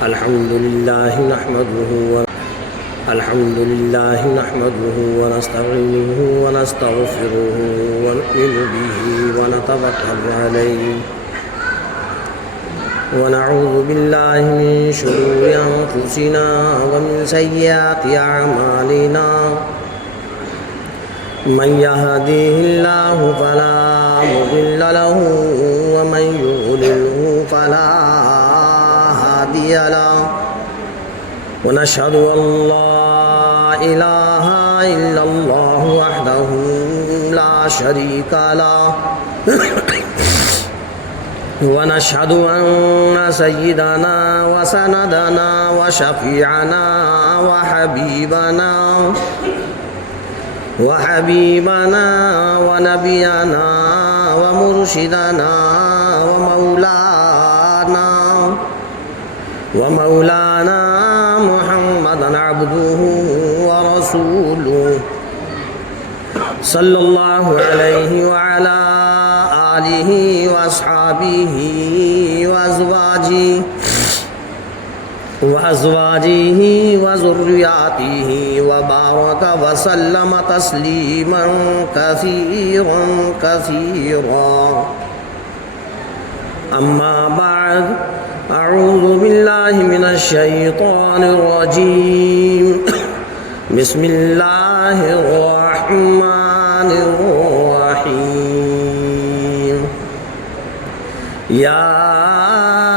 الحمد لله نحمده ونستعينه ونستغفره ونؤمن به ونتوكل عليه ونعوذ بالله من شرور أنفسنا ومن سيئات أعمالنا من يهديه الله فلا مضل له ومن يضلله فلا هادي له ونشهد أن لا إله إلا الله وحده لا شريك له ونشهد أن سيدنا وسندنا وشفيعنا وحبيبنا ونبينا ومرشدنا ومولانا محمدا عبده ورسوله صلى الله عليه وعلى آله وأصحابه وأزواجه وذرياته وبارك وسلم تسليما كثيرا كثيرا أما بعد أعوذ بالله من الشيطان الرجيم بسم الله الرحمن الرحيم يا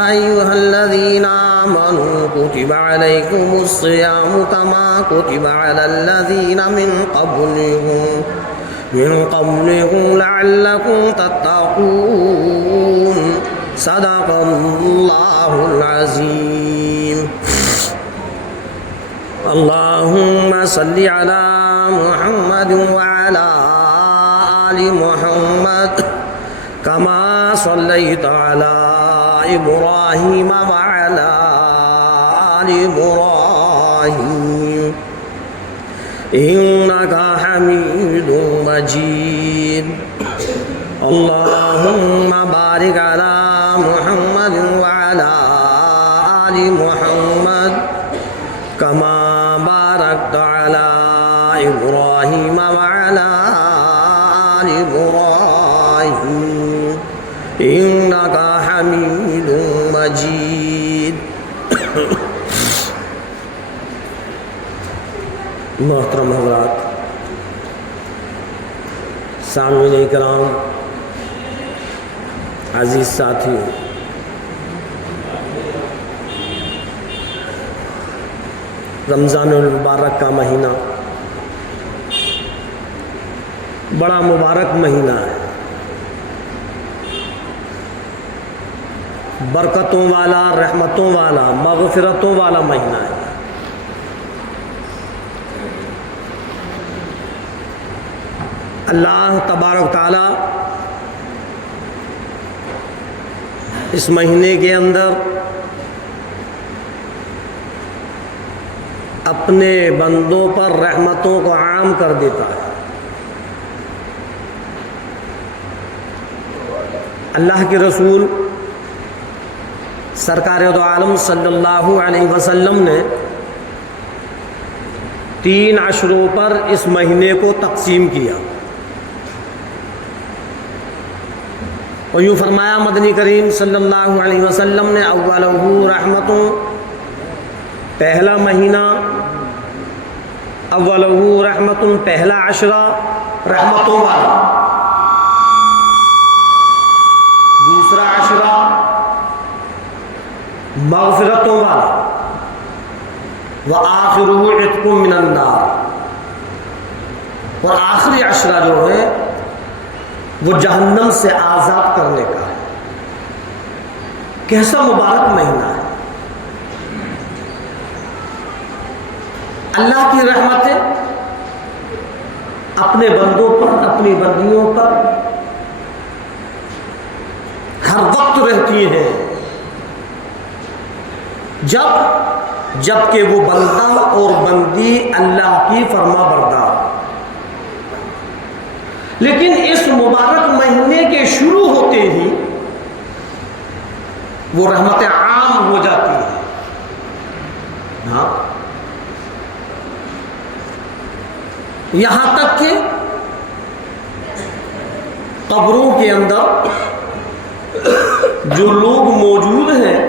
أيها الذين آمنوا كتب عليكم الصيام كما كتب على الذين من قبلكم لعلكم تتقون صدق الله العظيم اللهم صل على محمد وعلى آل محمد كما صليت على إبراهيم وعلى آل إبراهيم إنك حميد مجيد اللهم بارك على محمد وعلى آل محمد كما باركت على إبراهيم وعلى آل إبراهيم إنك حميد مجيد محترم حضرات، سامعین کرام، عزیز ساتھی، رمضان المبارک کا مہینہ بڑا مبارک مہینہ ہے، برکتوں والا، رحمتوں والا، مغفرتوں والا مہینہ ہے۔ اللہ تبارک تعالی اس مہینے کے اندر اپنے بندوں پر رحمتوں کو عام کر دیتا ہے۔ اللہ کے رسول سرکار دو عالم صلی اللہ علیہ وسلم نے 3 عشروں پر اس مہینے کو تقسیم کیا، اور یوں فرمایا مدنی کریم صلی اللہ علیہ وسلم نے اولہ رحمتوں، پہلا مہینہ اولہ رحمتوں، پہلا عشرہ رحمتوں والا، دوسرا عشرہ مغفرتوں والا، وآخرہ عتق من النار، اور آخری عشرہ جو ہے وہ جہنم سے آزاد کرنے کا ہے۔ کیسا مبارک مہینہ ہے! اللہ کی رحمتیں اپنے بندوں پر، اپنی بندیوں پر ہر وقت رہتی ہیں، جب کہ وہ بندہ اور بندی اللہ کی فرما بردار۔ لیکن اس مبارک مہینے کے شروع ہوتے ہی وہ رحمت عام ہو جاتی ہے، یہاں تک کہ قبروں کے اندر جو لوگ موجود ہیں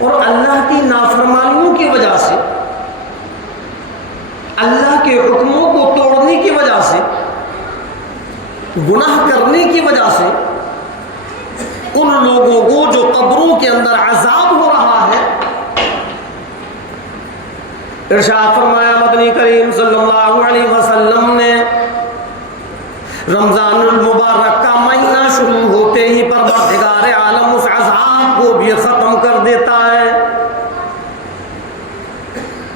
اور اللہ کی نافرمانیوں کی وجہ سے، اللہ کے حکموں کو توڑنے کی وجہ سے، گناہ کرنے کی وجہ سے ان لوگوں کو جو قبروں کے اندر عذاب ہو رہا ہے، ارشاد فرمایا مدنی کریم صلی اللہ علیہ وسلم نے رمضان المبارک کا مہینہ شروع ہوتے ہی پروردگار عالم اس عذاب کو بھی ختم کر دیتا ہے۔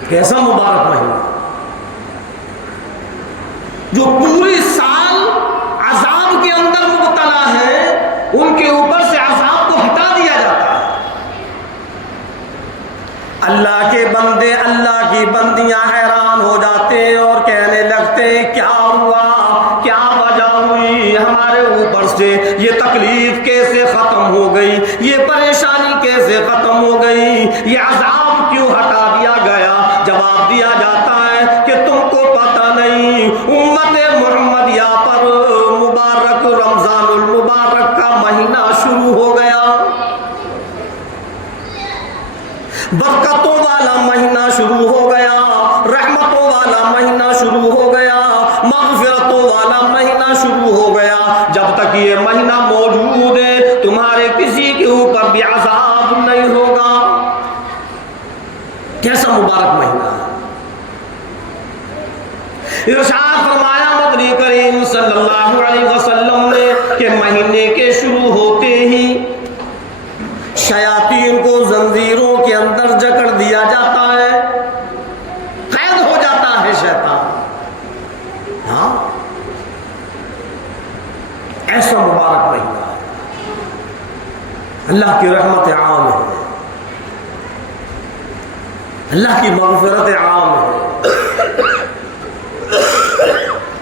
کیسا مبارک مہینہ جو پوری سال عذاب کے اندر مبتلا ہے، ان کے اوپر سے عذاب کو ہٹا دیا جاتا ہے۔ اللہ کے بندے، اللہ کی بندیاں حیران ہو جاتے ہیں اور کہنے لگتے ہیں کیا ہوا، کیا وجہ ہوئی، ہمارے اوپر سے یہ تکلیف کیسے ختم ہو گئی، یہ پریشانی کیسے ختم ہو گئی، یہ عذاب کیوں ہٹا دیا گیا؟ جواب دیا جاتا ہے کہ تم کو پتہ نہیں، امت محمدیہ پر مبارک رمضان المبارک کا مہینہ شروع ہو گیا، برکتوں والا مہینہ شروع ہو گیا، رحمتوں والا مہینہ شروع ہو گیا، مغفرتوں والا مہینہ شروع ہو گیا۔ جب تک یہ مہینہ موجود ہے تمہارے کسی کے اوپر بھی عذاب نہیں ہوگا۔ کیسا مبارک مہینہ ہے! ارشاد فرمایا مدنی کریم صلی اللہ علیہ وسلم نے کہ مہینے کے شروع ہوتے ہی شیاطین کو زنجیروں کے اندر جکڑ دیا جاتا ہے، قید ہو جاتا ہے شیطان۔ ہاں، ایسا مبارک مہینہ ہے، اللہ کی رحمت عام ہے، اللہ کی مغفرت عام ہے۔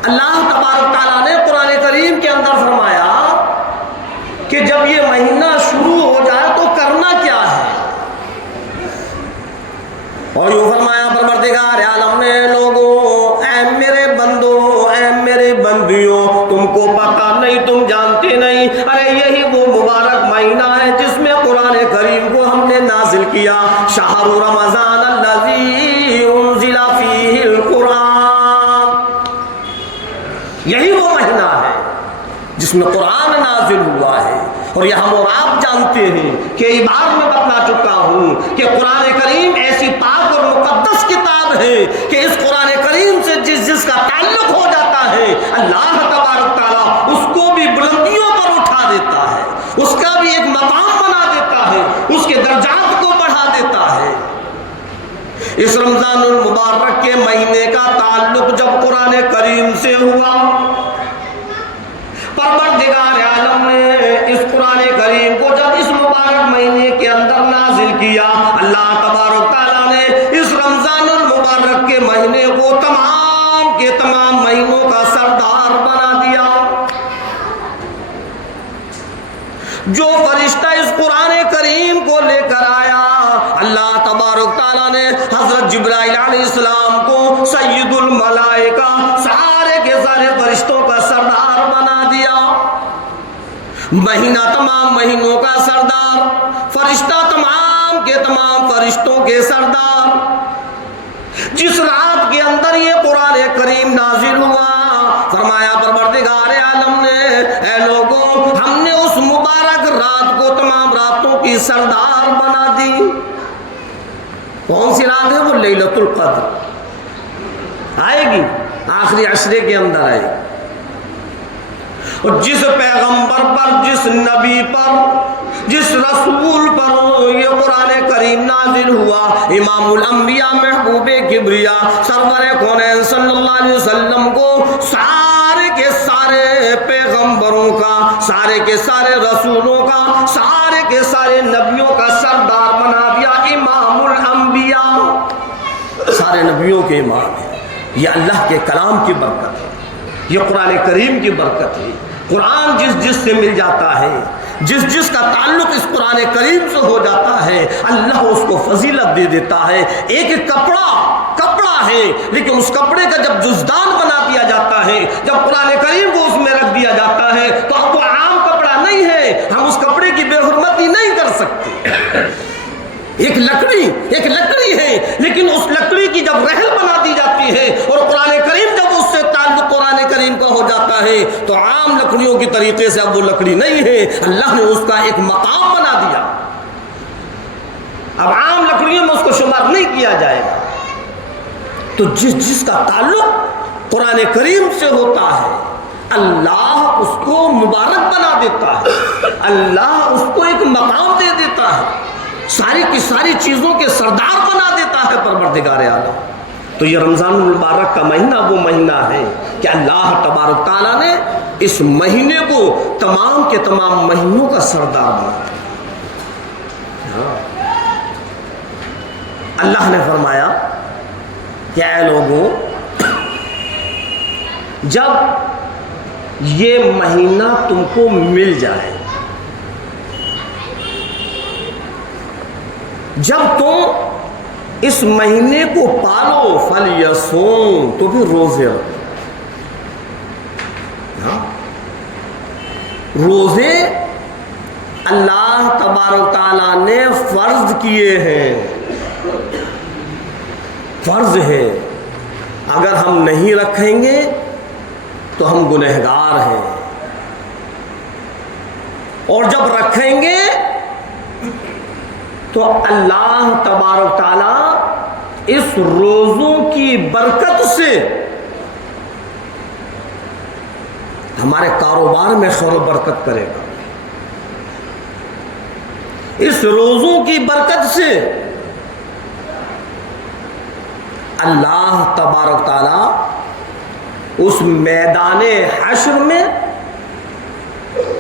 اللہ تبارک تعالیٰ نے قرآن کریم کے اندر فرمایا کہ جب یہ مہینہ شروع ہو جائے تو کرنا کیا ہے، اور یوں فرمایا پروردگار عالم نے لوگوں، اے میرے بندو، اے میرے بندیوں، تم کو پتہ نہیں، تم جانتے نہیں، ارے یہی وہ مبارک مہینہ ہے جس میں قرآن کریم کو ہم نے نازل کیا۔ شہر رمضان الذی انزل فیہ القرآن، یہی وہ مہینہ ہے جس میں قرآن نازل ہوا ہے۔ اور یہ ہم اور آپ جانتے ہیں کہ کئی بار میں بتلا چکا ہوں کہ قرآن کریم ایسی پاک اور مقدس کتاب ہے کہ اس قرآن کریم سے جس کا تعلق ہو جاتا ہے، اللہ تبارک تعالیٰ اس کو بھی بلندیوں پر اٹھا دیتا ہے، اس کا بھی ایک مقام بنا دیتا ہے، اس کے درجات کو بڑھا دیتا ہے۔ اس رمضان المبارک کے مہینے کا تعلق جب قرآن کریم سے ہوا، پروردگار عالم نے اس قرآن کریم کو جب اس مبارک مہینے کے اندر نازل کیا، اللہ تبارک تعالیٰ نے اس رمضان المبارک کے مہینے کو تمام کے تمام مہینوں کا سردار بنا دیا۔ جو فرشتہ اس قرآن کریم کو لے کر آیا، اللہ تبارک تعالیٰ نے حضرت جبرائیل علیہ السلام کو سید الملائکہ، سارے کے سارے فرشتوں کا سردار بنا دیا۔ مہینہ تمام مہینوں کا سردار، فرشتہ تمام کے تمام فرشتوں کے سردار۔ جس رات کے اندر یہ قرآن کریم نازل ہوا، فرمایا پروردگار عالم نے، اے لوگوں، ہم نے اس مبارک رات کو تمام راتوں کی سردار بنا دی۔ کون سی رات ہے وہ؟ لیلۃ القدر آئے گی، آخری عشرے کے اندر آئے گی۔ اور جس پیغمبر پر، جس نبی پر، جس رسول پر یہ قرآن کریم نازل ہوا، امام الانبیاء محبوب کبریا سرور کونین صلی اللہ علیہ وسلم کو سارے کے سارے پیغمبروں کا، سارے کے سارے رسولوں کا، سارے کے سارے نبیوں کا سردار بنا دیا۔ امام الانبیاء، سارے نبیوں کے امام ہیں۔ یہ اللہ کے کلام کی برکت ہے، یہ قرآن کریم کی برکت ہے۔ قرآن جس سے مل جاتا ہے، جس کا تعلق اس قرآن کریم سے ہو جاتا ہے، اللہ اس کو فضیلت دے دیتا ہے۔ ایک کپڑا ہے، لیکن اس کپڑے کا جب جزدان بنا دیا جاتا ہے، جب قرآن کریم کو اس میں رکھ دیا جاتا ہے تو اب وہ عام کپڑا نہیں ہے، ہم اس کپڑے کی بے حرمتی نہیں کر سکتے۔ ایک لکڑی ہے، لیکن اس لکڑی کی جب رحل بنا دی جاتی ہے اور قرآن کریم جب اس سے تعلق قرآن کریم کا ہو جاتا ہے تو عام لکڑیوں کی طریقے سے اب وہ لکڑی نہیں ہے، اللہ نے اس کا ایک مقام بنا دیا، اب عام لکڑیوں میں اس کو شمار نہیں کیا جائے گا۔ تو جس کا تعلق قرآن کریم سے ہوتا ہے اللہ اس کو مبارک بنا دیتا ہے، اللہ اس کو ایک مقام دے دیتا ہے، ساری کی ساری چیزوں کے سردار بنا دیتا ہے پروردگار عالم۔ تو یہ رمضان المبارک کا مہینہ وہ مہینہ ہے کہ اللہ تبارک تعالیٰ نے اس مہینے کو تمام کے تمام مہینوں کا سردار بنا دیا۔ اللہ نے فرمایا کہ اے لوگوں، جب یہ مہینہ تم کو مل جائے، جب تم اس مہینے کو پالو فَلْيَصُومْ، تو بھی روزے رکھو۔ روزے اللہ تبارک تعالیٰ نے فرض کیے ہیں، فرض ہے، اگر ہم نہیں رکھیں گے تو ہم گنہگار ہیں، اور جب رکھیں گے تو اللہ تبارک تعالیٰ اس روزوں کی برکت سے ہمارے کاروبار میں خیر و برکت کرے گا، اس روزوں کی برکت سے اللہ تبارک تعالیٰ اس میدان حشر میں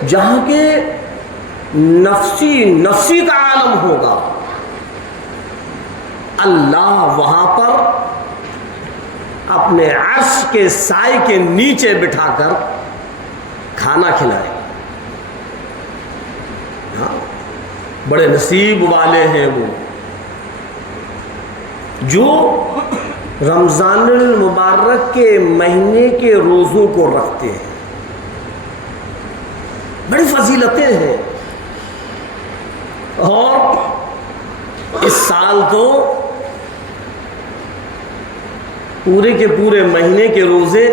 جہاں کے نفسی کا عالم ہوگا، اللہ وہاں پر اپنے عرش کے سائے کے نیچے بٹھا کر کھانا کھلائے گا۔ بڑے نصیب والے ہیں وہ جو رمضان المبارک کے مہینے کے روزوں کو رکھتے ہیں، بڑی فضیلتیں ہیں۔ اور اس سال تو پورے کے پورے مہینے کے روزے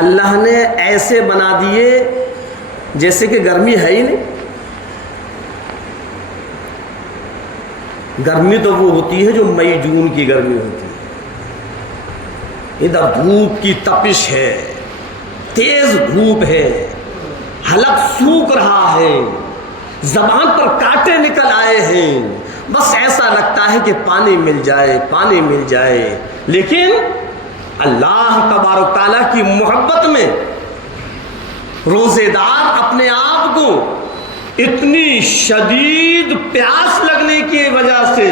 اللہ نے ایسے بنا دیے جیسے کہ گرمی ہے ہی نہیں۔ گرمی تو وہ ہوتی ہے جو مئی جون کی گرمی ہوتی ہے، ادھر دھوپ کی تپش ہے، تیز دھوپ ہے، حلق سوکھ رہا ہے، زبان پر کانٹے نکل آئے ہیں، بس ایسا لگتا ہے کہ پانی مل جائے، پانی مل جائے۔ لیکن اللہ تبارک تعالیٰ کی محبت میں روزے دار اپنے آپ کو اتنی شدید پیاس لگنے کی وجہ سے،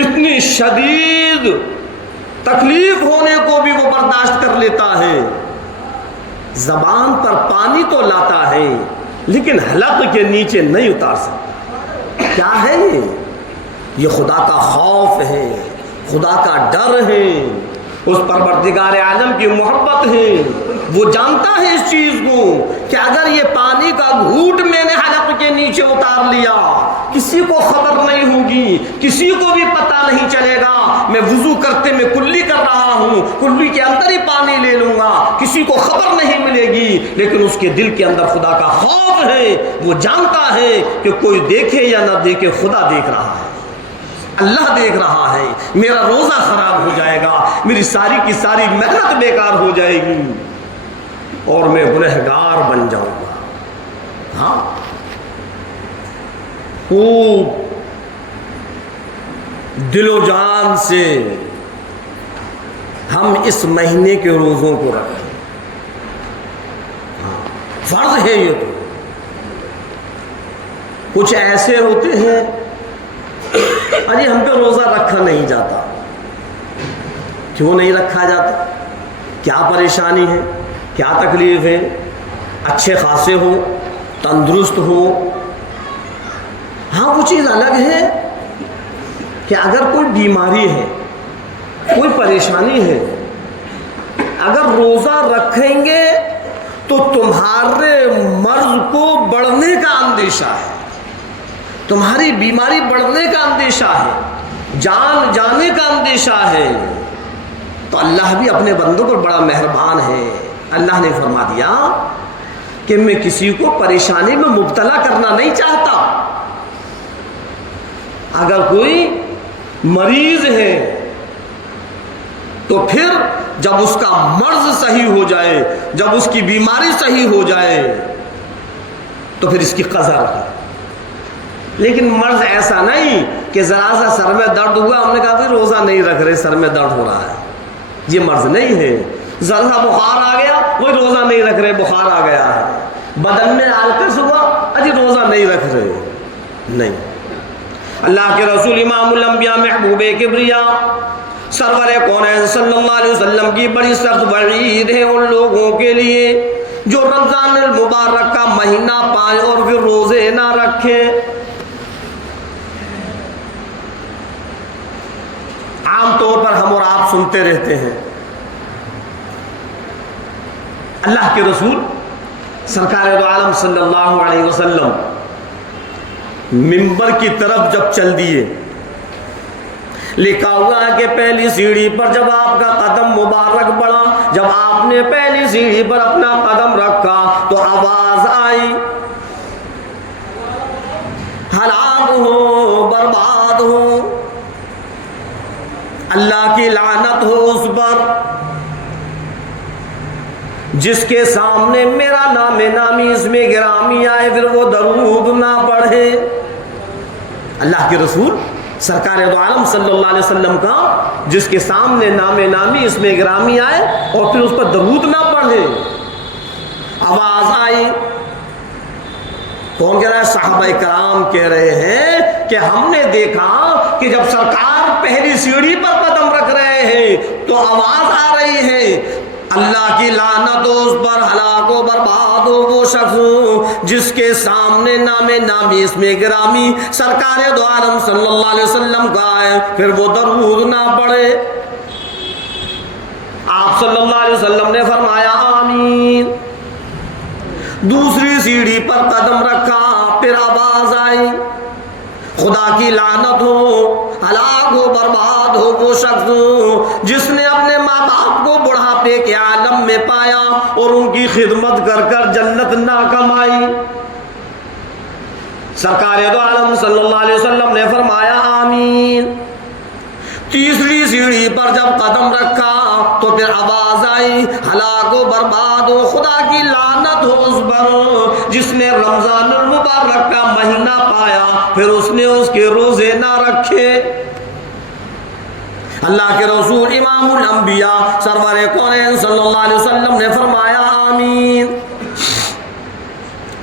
اتنی شدید تکلیف ہونے کو بھی وہ برداشت کر لیتا ہے، زبان پر پانی تو لاتا ہے لیکن حلق کے نیچے نہیں اتار سکتا۔ کیا ہے یہ خدا کا خوف ہے، خدا کا ڈر ہے، اس پروردگار عالم کی محبت ہے۔ وہ جانتا ہے اس چیز کو کہ اگر یہ پانی کا گھونٹ میں نے حلق کے نیچے اتار لیا، کسی کو خبر نہیں ہوگی، کسی کو بھی پتہ نہیں چلے گا، میں وضو کرتے میں کلی کر رہا ہوں، کلی کے اندر ہی پانی لے لوں گا، کسی کو خبر نہیں ملے گی۔ لیکن اس کے دل کے اندر خدا کا خوف ہے، وہ جانتا ہے کہ کوئی دیکھے یا نہ دیکھے خدا دیکھ رہا ہے، اللہ دیکھ رہا ہے، میرا روزہ خراب ہو جائے گا، میری ساری کی ساری محنت بیکار ہو جائے گی اور میں گنہگار بن جاؤں گا۔ ہاں، خوب دل و جان سے ہم اس مہینے کے روزوں کو رکھیں۔ ہاں، فرض ہے یہ تو۔ کچھ ایسے ہوتے ہیں اجی ہم پہ روزہ رکھا نہیں جاتا، کیوں نہیں رکھا جاتا؟ کیا پریشانی ہے، کیا تکلیف ہے؟ اچھے خاصے ہو، تندرست ہو۔ ہاں وہ چیز الگ ہے کہ اگر کوئی بیماری ہے، کوئی پریشانی ہے، اگر روزہ رکھیں گے تو تمہارے مرض کو بڑھنے کا اندیشہ ہے، تمہاری بیماری بڑھنے کا اندیشہ ہے، جان جانے کا اندیشہ ہے، تو اللہ بھی اپنے بندوں پر بڑا مہربان ہے۔ اللہ نے فرما دیا کہ میں کسی کو پریشانی میں مبتلا کرنا نہیں چاہتا۔ اگر کوئی مریض ہے تو پھر جب اس کا مرض صحیح ہو جائے، جب اس کی بیماری صحیح ہو جائے تو پھر اس کی قضا رہے۔ لیکن مرض ایسا نہیں کہ ذرا سا سر میں درد ہوا ہم نے کہا کہ روزہ نہیں رکھ رہے، سر میں درد ہو رہا ہے، یہ مرض نہیں ہے۔ ذرا سا بخار آ گیا، وہی روزہ نہیں رکھ رہے، بخار آ گیا ہے۔ بدن میں آلکس ہوا، اجی روزہ نہیں رکھ رہے، نہیں۔ اللہ کے رسول امام الانبیاء محبوب کبریا سرور کونین صلی اللہ علیہ وسلم کی بڑی سخت وعید ہے ان لوگوں کے لیے جو رمضان المبارک کا مہینہ پائیں اور پھر روزے نہ رکھیں۔ عام طور پر ہم اور آپ سنتے رہتے ہیں، اللہ کے رسول سرکار دو عالم صلی اللہ علیہ وسلم منبر کی طرف جب چل دیے، لکھا ہوا ہے کہ پہلی سیڑھی پر جب آپ کا قدم مبارک بڑھا، جب آپ نے پہلی سیڑھی پر اپنا قدم رکھا تو آواز آئی، ہلاک ہو، برباد ہو، اللہ کی لعنت ہو اس پر جس کے سامنے میرا نام نامی اس میں گرامی آئے پھر وہ درود نہ پڑھے۔ اللہ کے رسول سرکار دو عالم صلی اللہ علیہ وسلم کا جس کے سامنے نام نامی اس میں گرامی آئے اور پھر اس پر درود نہ پڑھے۔ آواز آئی، کون کہہ رہا ہے؟ صحابہ کرام کہہ رہے ہیں کہ ہم نے دیکھا کہ جب سرکار پہلی سیڑھی پر قدم رکھ رہے ہیں تو آواز آ رہی ہے، اللہ کی لعنت ہو اس پر، ہلاک و برباد ہو وہ شخص جس کے سامنے نام نامی اس میں گرامی سرکار دو عالم صلی اللہ علیہ وسلم کا ہے پھر وہ درود نہ پڑھے۔ آپ صلی اللہ علیہ وسلم نے فرمایا آمین۔ دوسری سیڑھی پر قدم رکھا، پھر آواز آئی، خدا کی لعنت ہو، ہلاک ہو، برباد ہو وہ شخص جس نے اپنے ماں باپ کو بڑھاپے کے عالم میں پایا اور ان کی خدمت کر کر جنت نہ کمائی۔ سرکار دو عالم صلی اللہ علیہ وسلم نے فرمایا آمین۔ تیسری سیڑھی پر جب قدم رکھا تو پھر آواز آئی، ہلاک و برباد ہو، خدا کی لعنت ہو اس پر جس نے رمضان المبارک کا مہینہ پایا پھر اس نے اس کے روزے نہ رکھے۔ اللہ کے رسول امام الانبیاء سرور کونین صلی اللہ علیہ وسلم نے فرمایا آمین۔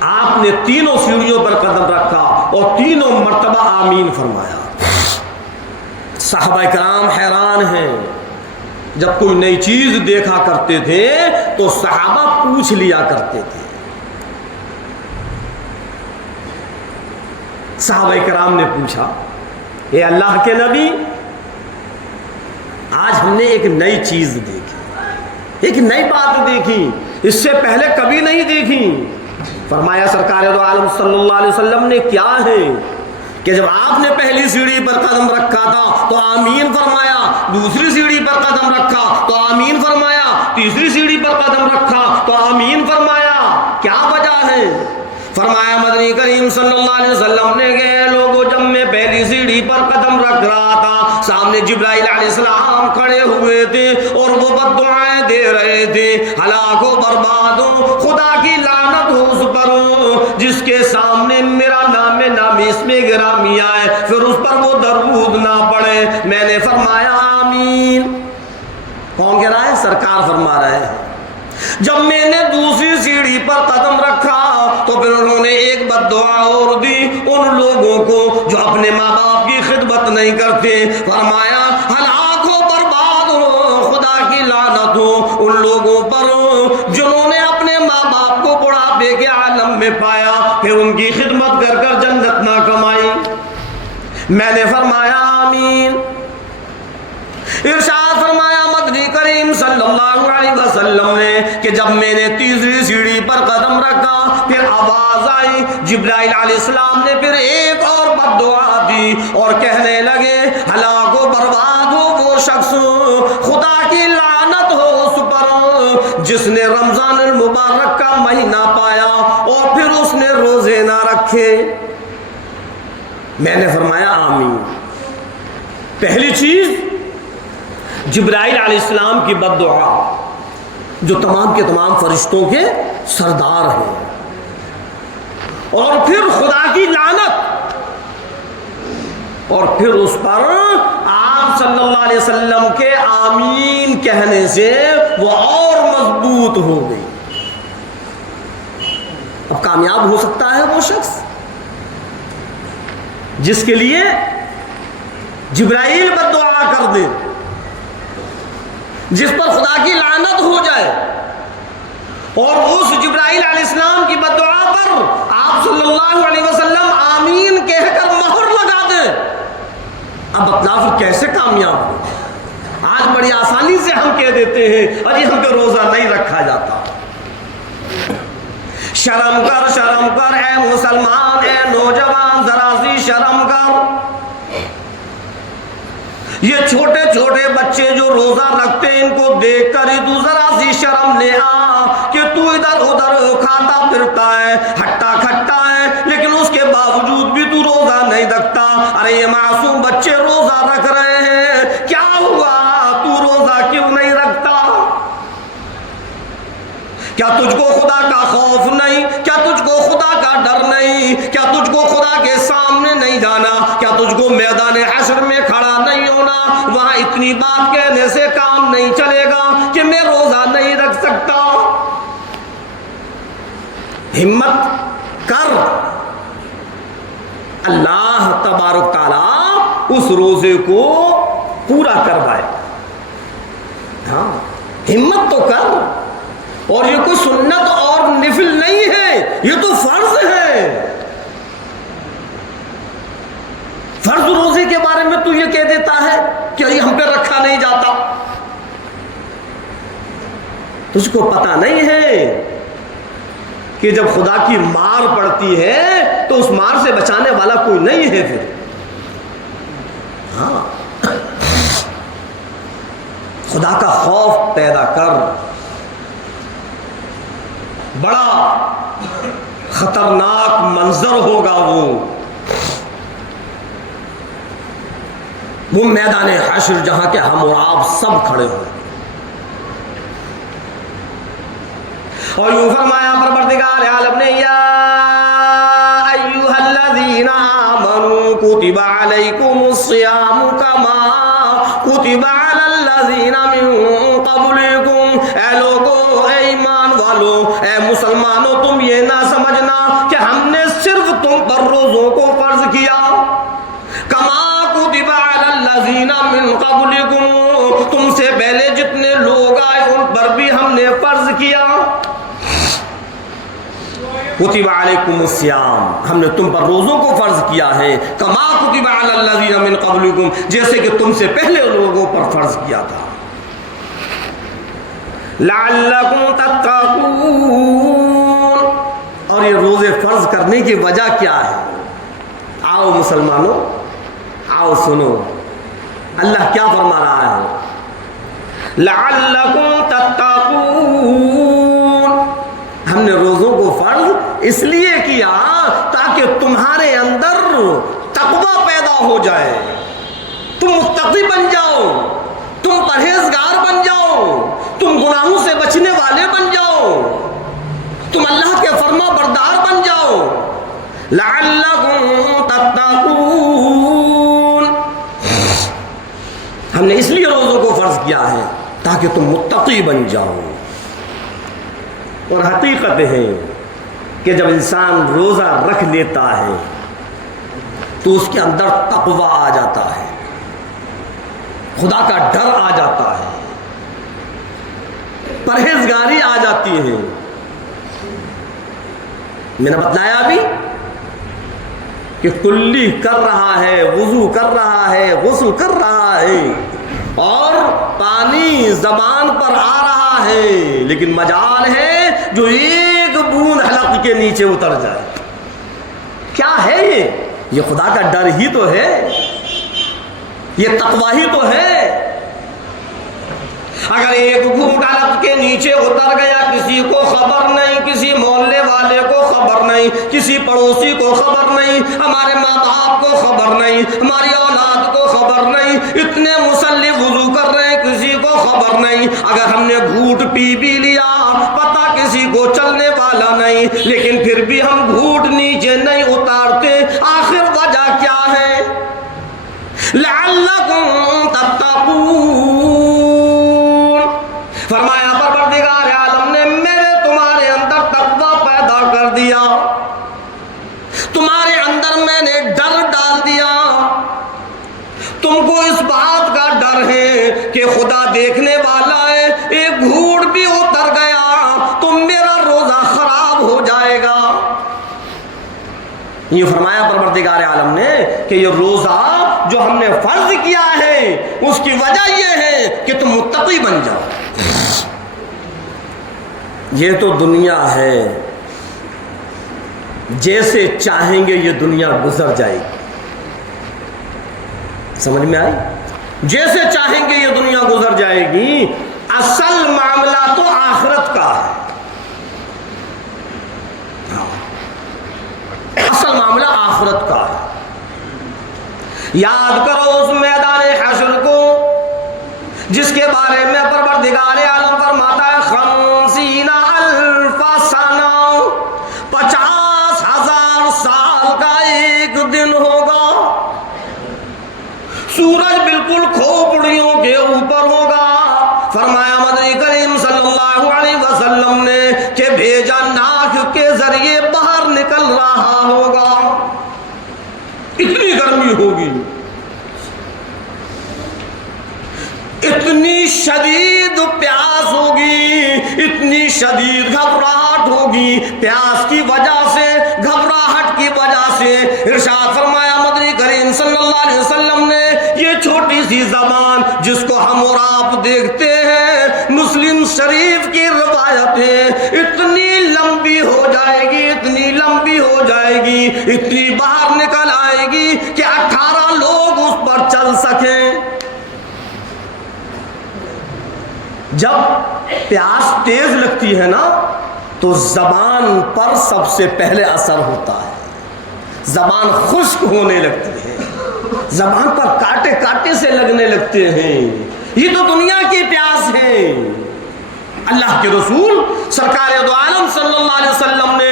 آپ نے تینوں سیڑھیوں پر قدم رکھا اور تینوں مرتبہ آمین فرمایا۔ صحابہ کرام حیران ہیں، جب کوئی نئی چیز دیکھا کرتے تھے تو صحابہ پوچھ لیا کرتے تھے۔ صحابہ کرام نے پوچھا، اے اللہ کے نبی، آج ہم نے ایک نئی چیز دیکھی، ایک نئی بات دیکھی، اس سے پہلے کبھی نہیں دیکھی۔ فرمایا سرکار دو عالم صلی اللہ علیہ وسلم نے کیا ہے کہ جب آپ نے پہلی سیڑھی پر قدم رکھا تھا تو آمین فرمایا، دوسری سیڑھی پر قدم رکھا تو آمین فرمایا، تیسری سیڑھی پر قدم رکھا تو آمین فرمایا، کیا وجہ ہے؟ فرمایا مدنی کریم صلی اللہ علیہ وسلم نے کہ لوگوں جب میں پہلی سیڑھی پر قدم رکھ رہا تھا سامنے جبرائیل علیہ السلام کھڑے ہوئے تھے اور وہ بد دعائیں دے رہے تھے، ہلاک و برباد ہو، خدا کی لعنت ہو اس پر جس کے سامنے میرا نام نامی اس میں گرامی آئے پھر اس پر وہ درود نہ پڑے۔ میں نے فرمایا آمین۔ کون کہہ رہا ہے؟ سرکار فرما رہے ہیں۔ جب میں نے دوسری سیڑھی پر قدم رکھا تو پھر انہوں نے ایک بد دعا اور دی ان لوگوں کو جو اپنے ماں باپ کی خدمت نہیں کرتے۔ فرمایا ہلاک ہو، برباد ہو، خدا کی لعنت ہو ان لوگوں پر جنہوں نے اپنے ماں باپ کو بڑھاپے کے عالم میں پایا پھر ان کی خدمت کر کر جنت نہ کمائی۔ میں نے فرمایا آمین۔ ارشاد فرمایا مدنی کریم صلی اللہ علیہ وسلم نے کہ جب میں نے تیسری سیڑھی پر قدم رکھا پھر آواز آئی، جبرائیل علیہ السلام نے پھر ایک اور بد دعا دی اور کہنے لگے ہلاک و برباد ہو وہ شخص، خدا کی لعنت ہو اس پر جس نے رمضان المبارک کا مہینہ پایا اور پھر اس نے روزے نہ رکھے۔ میں نے فرمایا آمین۔ پہلی چیز جبرائیل علیہ السلام کی بد دعا جو تمام کے تمام فرشتوں کے سردار ہیں، اور پھر خدا کی لعنت، اور پھر اس پر آپ صلی اللہ علیہ وسلم کے آمین کہنے سے وہ اور مضبوط ہو گئی۔ اب کامیاب ہو سکتا ہے وہ شخص جس کے لیے جبرائیل بد دعا کر دے، جس پر خدا کی لعنت ہو جائے، اور اس جبرائیل علیہ السلام کی بد دعا پر آپ صلی اللہ علیہ وسلم آمین کہہ کر مہر لگا دیں۔ اب بتلا پھر کیسے کامیاب ہو؟ آج بڑی آسانی سے ہم کہہ دیتے ہیں اجی ہم پہ روزہ نہیں رکھا جاتا۔ شرم کر اے مسلمان، اے نوجوان، ذرا سی شرم کر۔ یہ چھوٹے چھوٹے بچے جو روزہ رکھتے ہیں ان کو دیکھ کر ہی تو ذرا سی شرم لے آ کہ تو ادھر ادھر کھاتا پھرتا ہے، ہٹا کھٹا ہے، لیکن اس کے باوجود بھی تو روزہ نہیں رکھتا۔ ارے یہ معصوم بچے روزہ رکھ رہے ہیں، کیا ہوا تو روزہ کیوں نہیں رکھتا؟ کیا تجھ کو خدا کا خوف نہیں؟ کیا تجھ کو خدا کا ڈر نہیں؟ کیا تجھ کو خدا کے سامنے نہیں جانا؟ کیا تجھ کو میدان حشر میں کھڑا نہیں ہونا؟ وہاں اتنی بات کہنے سے کام نہیں چلے گا کہ میں روزہ نہیں رکھ سکتا۔ ہمت کر، اللہ تبارک تعالی اس روزے کو پورا کروائے۔ ہاں ہمت تو کر، اور یہ کوئی سنت اور نفل نہیں ہے، یہ تو فرض ہے۔ فرض روزے کے بارے میں تو یہ کہہ دیتا ہے کہ یہ ہم پہ رکھا نہیں جاتا۔ تجھ کو پتا نہیں ہے کہ جب خدا کی مار پڑتی ہے تو اس مار سے بچانے والا کوئی نہیں ہے پھر۔ ہاں خدا کا خوف پیدا کر۔ بڑا خطرناک منظر ہوگا وہ میدان حشر جہاں کے ہم اور آپ سب کھڑے ہوں۔ اور یوں فرمایا پروردگار عالم نے یا ایھا الذین آمنوا کتب علیکم الصیام کما کتب علی الذین من قبلکم۔ اے لوگو، اے ایمان والو، اے مسلمانوں، تم یہ نہ سمجھنا کہ ہم نے صرف تم پر روزوں کو فرض کیا، کما کتب علی الذین من قبلکم، تم سے پہلے جتنے لوگ آئے ان پر بھی ہم نے فرض کیا۔ کتب علیکم الصیام، ہم نے تم پر روزوں کو فرض کیا ہے، کما کتب علی الذین من قبلکم، جیسے کہ تم سے پہلے لوگوں پر فرض کیا تھا۔ لعلکم تتقون، اور یہ روزے فرض کرنے کی وجہ کیا ہے؟ آؤ مسلمانوں، آؤ سنو اللہ کیا فرما رہا ہے۔ لعلکم تتقون، ہم نے روزوں کو فرض اس لیے کیا تاکہ تمہارے اندر تقوی پیدا ہو جائے، تم متقی بن جاؤ، تم پرہیزگار بن جاؤ، تم گناہوں سے بچنے والے بن جاؤ، تم اللہ کے فرما بردار بن جاؤ۔ لعلکم تتقون، ہم نے اس لیے روزوں کو فرض کیا ہے تاکہ تم متقی بن جاؤ۔ اور حقیقت ہے کہ جب انسان روزہ رکھ لیتا ہے تو اس کے اندر تقوی آ جاتا ہے، خدا کا ڈر آ جاتا ہے، پرہیزگاری آ جاتی ہے۔ میں نے بتلایا ابھی کہ کلی کر رہا ہے، وضو کر رہا ہے، غسل کر رہا ہے، اور پانی زبان پر آ رہا ہے لیکن مجال ہے جو ایک بوند حلق کے نیچے اتر جائے. کیا ہے یہ خدا کا ڈر ہی تو ہے, یہ تقوی ہی تو ہے. اگر ایک گھونٹ حلق کے نیچے اتر گیا, کسی کو خبر نہیں, کسی محلے والے کو خبر نہیں, کسی پڑوسی کو خبر نہیں, ہمارے ماں باپ کو خبر نہیں, ہماری اولاد کو خبر نہیں, اتنے مصلی وضو کر رہے ہیں کسی کو خبر نہیں. اگر ہم نے گھونٹ پی بھی لیا پتہ کسی کو چلنے والا نہیں, لیکن پھر بھی ہم گھونٹ نیچے نہیں اتارتے, آخر وجہ کیا ہے؟ لعلکم تتقون. فرمایا پروردگار عالم نے میرے تمہارے اندر تقوی پیدا کر دیا, تمہارے اندر میں نے ڈر ڈال دیا. تم کو اس بات کا ڈر ہے کہ خدا دیکھنے والا ہے, ایک گھونٹ بھی اتر گیا تو میرا روزہ خراب ہو جائے گا. یہ فرمایا پروردگار عالم نے کہ یہ روزہ جو ہم نے فرض کیا ہے اس کی وجہ یہ ہے کہ تم متقی بن جاؤ. یہ تو دنیا ہے, جیسے چاہیں گے یہ دنیا گزر جائے گی. سمجھ میں آئی؟ جیسے چاہیں گے یہ دنیا گزر جائے گی. اصل معاملہ تو آخرت کا ہے. اصل معاملہ آخرت کا ہے. یاد کرو اس میدان حشر کو جس کے بارے میں پروردگار عالم فرماتا ہے 50,000 سنہ, 50,000 سال کا ایک دن ہوگا. سورج بالکل کھوپڑیوں کے اوپر ہوگا. فرمایا مدنی کریم صلی اللہ علیہ وسلم نے کہ بھیجا ناک کے ذریعے باہر نکل رہا ہوگا. اتنی گرمی ہوگی, اتنی شدید پیاس ہوگی, اتنی شدید گھبراہٹ ہوگی. پیاس کی وجہ سے, گھبراہٹ کی وجہ سے ارشاد فرمایا مدنی کریم صلی اللہ علیہ وسلم نے یہ چھوٹی سی زبان جس کو ہم اور آپ دیکھتے ہیں, مسلم شریف کی روایت ہے, اتنی لمبی ہو جائے گی, اتنی لمبی ہو جائے گی, اتنی باہر نکل آئے گی کہ 18 لوگ اس پر چل سکیں. جب پیاس تیز لگتی ہے نا تو زبان پر سب سے پہلے اثر ہوتا ہے, زبان خشک ہونے لگتی ہے, زبان پر کانٹے کانٹے سے لگنے لگتے ہیں. یہ تو دنیا کی پیاس ہے. اللہ کے رسول سرکار دو عالم صلی اللہ علیہ وسلم نے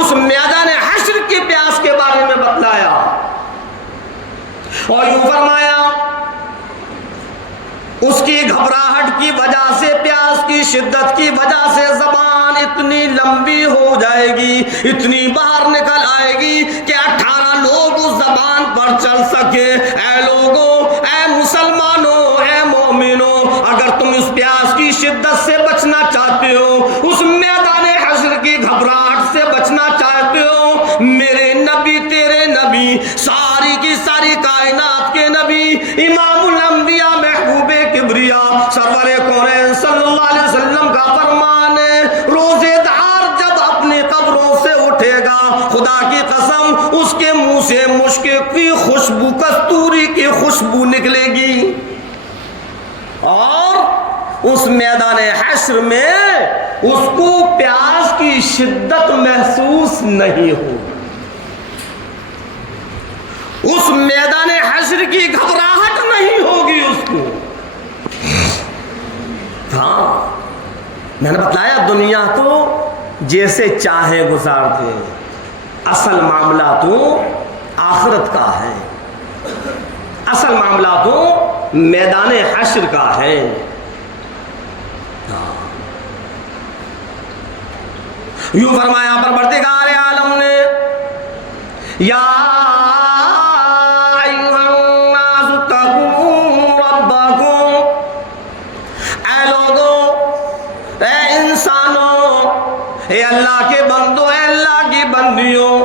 اس میدان حشر کی پیاس کے بارے میں بتلایا اور یوں فرمایا اس کی گھبراہٹ کی وجہ سے, پیاس کی شدت کی وجہ سے زبان اتنی لمبی ہو جائے گی, اتنی باہر نکل آئے گی کہ 18 لوگ اس زبان پر چل سکے. اے لوگوں, اے مسلمانوں, اے مومنوں, اگر تم اس پیاس کی شدت سے بچنا چاہتے ہو, اس میدان حشر کی گھبراہٹ سے بچنا چاہتے ہو, میرے نبی, تیرے نبی, ساری کی ساری کائنات کے نبی, امام الانبیاء, محبوب کبریا, سرور کونین صلی اللہ علیہ وسلم کا فرمان ہے, روزے دار جب اپنی قبروں سے اٹھے گا, خدا کی قسم اس کے منہ سے مشک کی خوشبو, کستوری کی خوشبو نکلے گی, اور اس میدان حشر میں اس کو پیاس کی شدت محسوس نہیں ہوگی. اس میدان حشر کی گھبراہٹ نہیں ہوگی اس کو. ہاں, میں نے بتلایا دنیا تو جیسے چاہے گزار دے, اصل معاملہ تو آخرت کا ہے, اصل معاملہ تو میدان حشر کا ہے. یوں فرمایا پروردگار عالم نے, یا اے اللہ کے بندو, اے اللہ کی بندیوں,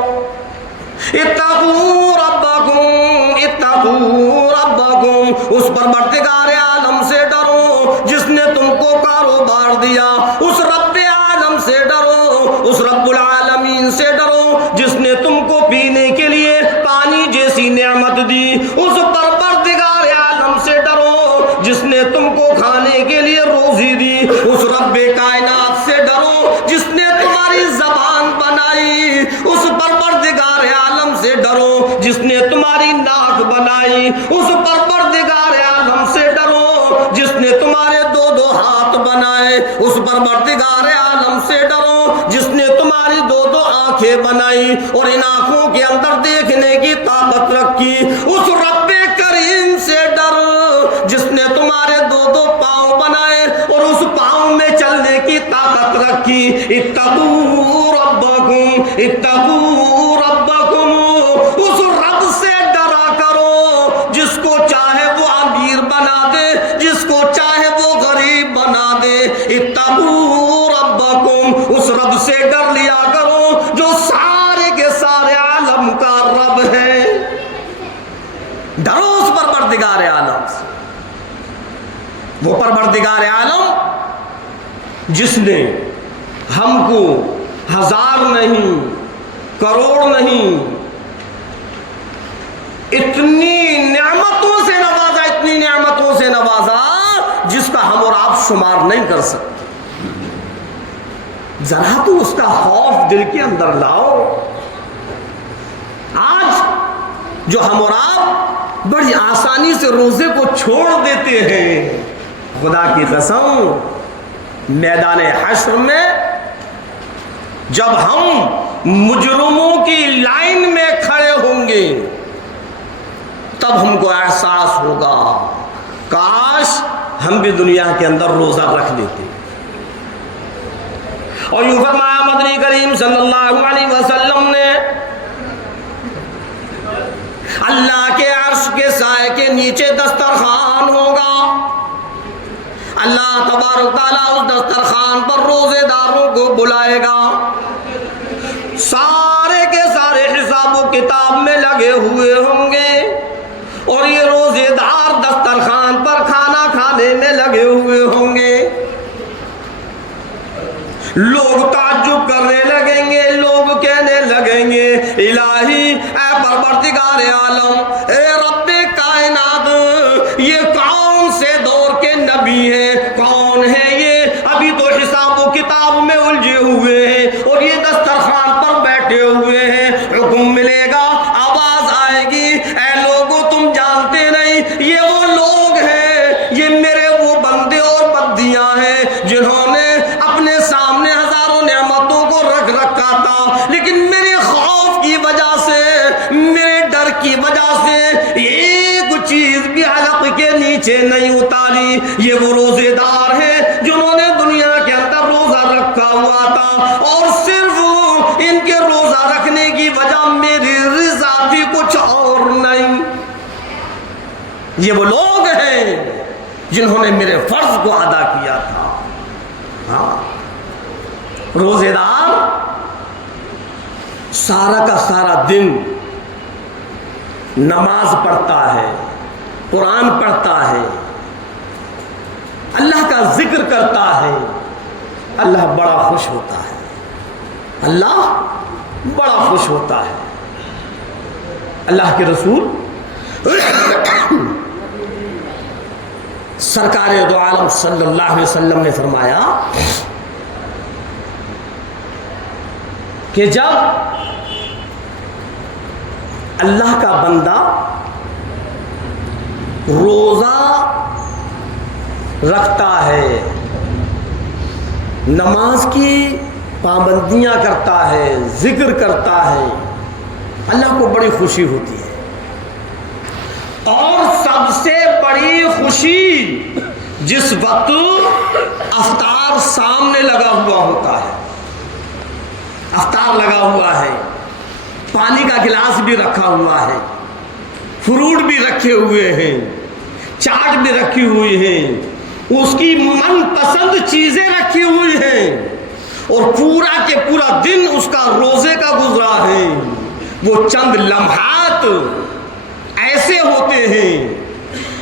اتقوا ربکم, اتقوا ربکم, اس پروردگار عالم سے ڈرو جس نے تم کو کاروبار دیا، اس رب عالم سے ڈرو، اس رب العالمین سے ڈرو جس نے تم کو پینے کے لیے پانی جیسی نعمت دی، اس پروردگار عالم سے ڈرو جس نے تم کو کھانے کے لیے روزی دی، اس رب کائنات سے ڈرو جس نے تمہاری زبان بنائی، اس پروردگار عالم سے ڈرو جس نے تمہاری ناک بنائی، اس پروردگار عالم سے ڈرو جس نے تمہارے دو دو ہاتھ بنائے، اس پروردگار عالم سے ڈرو جس نے تمہاری دو دو آنکھیں بنائی اور ان آنکھوں کے اندر دیکھنے کی طاقت رکھی، اس رب کریم سے ڈرو جس نے تمہارے دو دو پاؤں بنائے اور اس پاؤں میں چلنے کی طاقت رکھی۔ اتقوا ربکم، اتقوا ربکم، اس رب سے ڈرا کرو جس کو چاہے وہ امیر بنا دے، جس کو چاہے وہ غریب بنا دے۔ اتقوا ربکم، اس رب سے ڈر لیا کرو جو سارے کے سارے عالم کا رب ہے۔ ڈرو اس پروردگار عالم سے، وہ پروردگار عالم جس نے ہم کو ہزار نہیں، کروڑ نہیں، اتنی نعمتوں سے نوازا، اتنی نعمتوں سے نوازا جس کا ہم اور آپ شمار نہیں کر سکتے۔ ذرا تو اس کا خوف دل کے اندر لاؤ۔ آج جو ہم اور آپ بڑی آسانی سے روزے کو چھوڑ دیتے ہیں، خدا کی قسم میدان حشر میں جب ہم مجرموں کی لائن میں کھڑے ہوں گے تب ہم کو احساس ہوگا کاش ہم بھی دنیا کے اندر روزہ رکھ لیتے۔ اور یوں فرمایا مدنی کریم صلی اللہ علیہ وسلم نے، اللہ کے عرش کے سائے کے نیچے دسترخوان ہوگا، اللہ تبارک تعالیٰ اس دسترخوان پر روزے داروں کو بلائے گا، سارے کے سارے حساب و کتاب میں لگے ہوئے ہوں گے اور یہ روزے دار دسترخوان پر کھانا کھانے میں لگے ہوئے ہوں گے۔ لوگ تعجب کرنے لگیں گے، لوگ کہنے لگیں گے الہی اے پروردگار عالم، اے رب کائنات، یہ کون سے دور کے نبی ہیں، کون ہے یہ؟ ابھی تو حساب و کتاب میں الجھے ہوئے ہیں اور یہ دسترخوان پر بیٹھے ہوئے ہیں، حکم ملے گا، آواز آئے گی، اے لوگوں تم جانتے نہیں یہ وہ لوگ ہیں، یہ میرے وہ بندے اور بندیاں ہیں جنہوں نے اپنے سامنے ہزاروں نعمتوں کو رکھ رکھا تھا، لیکن میرے خوف کی وجہ سے، میرے ڈر کی وجہ سے ایک چیز بھی حلق کے نیچے نہیں اتاری۔ یہ وہ روزے دار ہیں جنہوں نے دنیا کے اندر روزہ رکھا ہوا تھا اور صرف ان کے روزہ رکھنے کی وجہ میری رضا تھی، کچھ اور نہیں۔ یہ وہ لوگ ہیں جنہوں نے میرے فرض کو ادا کیا تھا۔ ہاں، روزے دار سارا کا سارا دن نماز پڑھتا ہے، قرآن پڑھتا ہے، اللہ کا ذکر کرتا ہے، اللہ بڑا خوش ہوتا ہے، اللہ بڑا خوش ہوتا ہے۔ اللہ کے رسول سرکار دو عالم صلی اللہ علیہ وسلم نے فرمایا کہ جب اللہ کا بندہ روزہ رکھتا ہے، نماز کی پابندیاں کرتا ہے، ذکر کرتا ہے، اللہ کو بڑی خوشی ہوتی ہے۔ اور سب سے بڑی خوشی جس وقت افطار سامنے لگا ہوا ہوتا ہے، افطار لگا ہوا ہے، پانی کا گلاس بھی رکھا ہوا ہے، فروٹ بھی رکھے ہوئے ہیں، چاٹ بھی رکھی ہوئی ہیں، اس کی من پسند چیزیں رکھی ہوئی ہیں اور پورا کے پورا دن اس کا روزے کا گزرا ہے۔ وہ چند لمحات ایسے ہوتے ہیں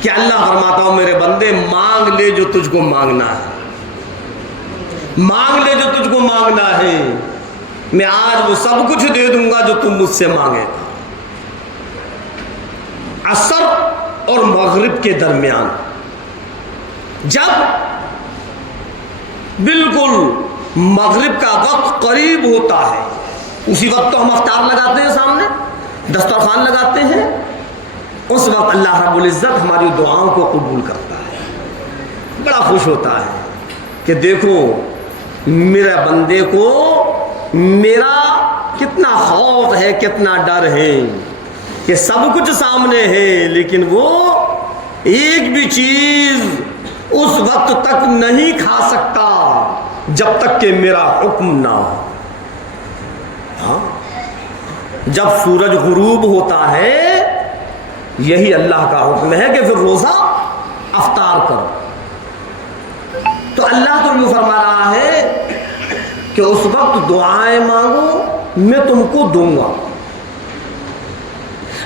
کہ اللہ فرماتا ہوں میرے بندے مانگ لے جو تجھ کو مانگنا ہے، مانگ لے جو تجھ کو مانگنا ہے، میں آج وہ سب کچھ دے دوں گا جو تم مجھ سے مانگے گا۔ عصر اور مغرب کے درمیان جب بالکل مغرب کا وقت قریب ہوتا ہے، اسی وقت تو ہم افطار لگاتے ہیں، سامنے دسترخوان لگاتے ہیں، اس وقت اللہ رب العزت ہماری دعاؤں کو قبول کرتا ہے، بڑا خوش ہوتا ہے کہ دیکھو میرے بندے کو میرا کتنا خوف ہے، کتنا ڈر ہے کہ سب کچھ سامنے ہے لیکن وہ ایک بھی چیز اس وقت تک نہیں کھا سکتا جب تک کہ میرا حکم نہ ہو۔ ہاں، جب سورج غروب ہوتا ہے یہی اللہ کا حکم ہے کہ پھر روزہ افطار کرو۔ تو اللہ تو یوں فرما رہا ہے کہ اس وقت دعائیں مانگو میں تم کو دوں گا۔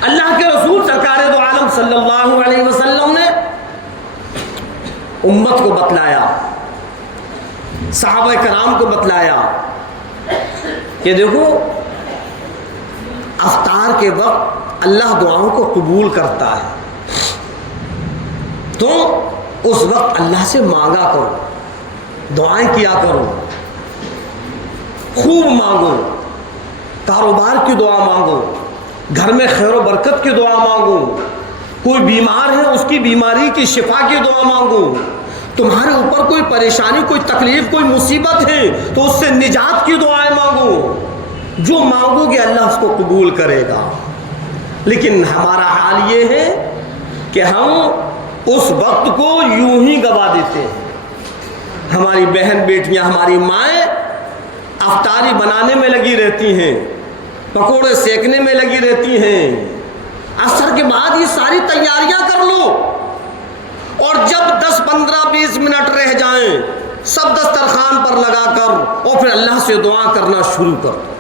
اللہ کے رسول سرکار دو عالم صلی اللہ علیہ وسلم نے امت کو بتلایا، صحابہ کرام کو بتلایا کہ دیکھو افطار کے وقت اللہ دعاؤں کو قبول کرتا ہے، تو اس وقت اللہ سے مانگا کرو، دعائیں کیا کرو، خوب مانگو، کاروبار کی دعا مانگو، گھر میں خیر و برکت کی دعا مانگو، کوئی بیمار ہے اس کی بیماری کی شفا کی دعا مانگو، تمہارے اوپر کوئی پریشانی، کوئی تکلیف، کوئی مصیبت ہے تو اس سے نجات کی دعائیں مانگو، جو مانگو گے اللہ اس کو قبول کرے گا۔ لیکن ہمارا حال یہ ہے کہ ہم اس وقت کو یوں ہی گوا دیتے ہیں۔ ہماری بہن بیٹیاں، ہماری مائیں افطاری بنانے میں لگی رہتی ہیں، پکوڑے سیکنے میں لگی رہتی ہیں، عصر کے بعد یہ ساری تیاریاں کر لو، اور جب 10 15 20 منٹ رہ جائیں سب دسترخوان پر لگا کر اور پھر اللہ سے دعا کرنا شروع کر دو۔